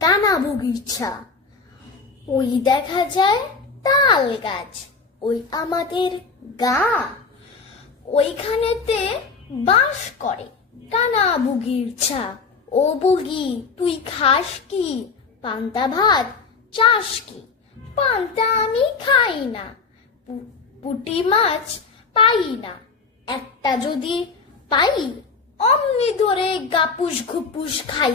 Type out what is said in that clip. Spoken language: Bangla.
টানা বগিচা। ওই দেখা যায় তাল গাছ, ওই আমাদের গা। ওইখানেতে বাস করে টানা বগিচা। ও বগি, তুই খাস কি? পান্তা ভাত চাস কি? পান্তা আমি খাই না, পুঁটি মাছ পাই না। একটা যদি পাই অমনি ধরে গাপুস ঘুপুস খাই।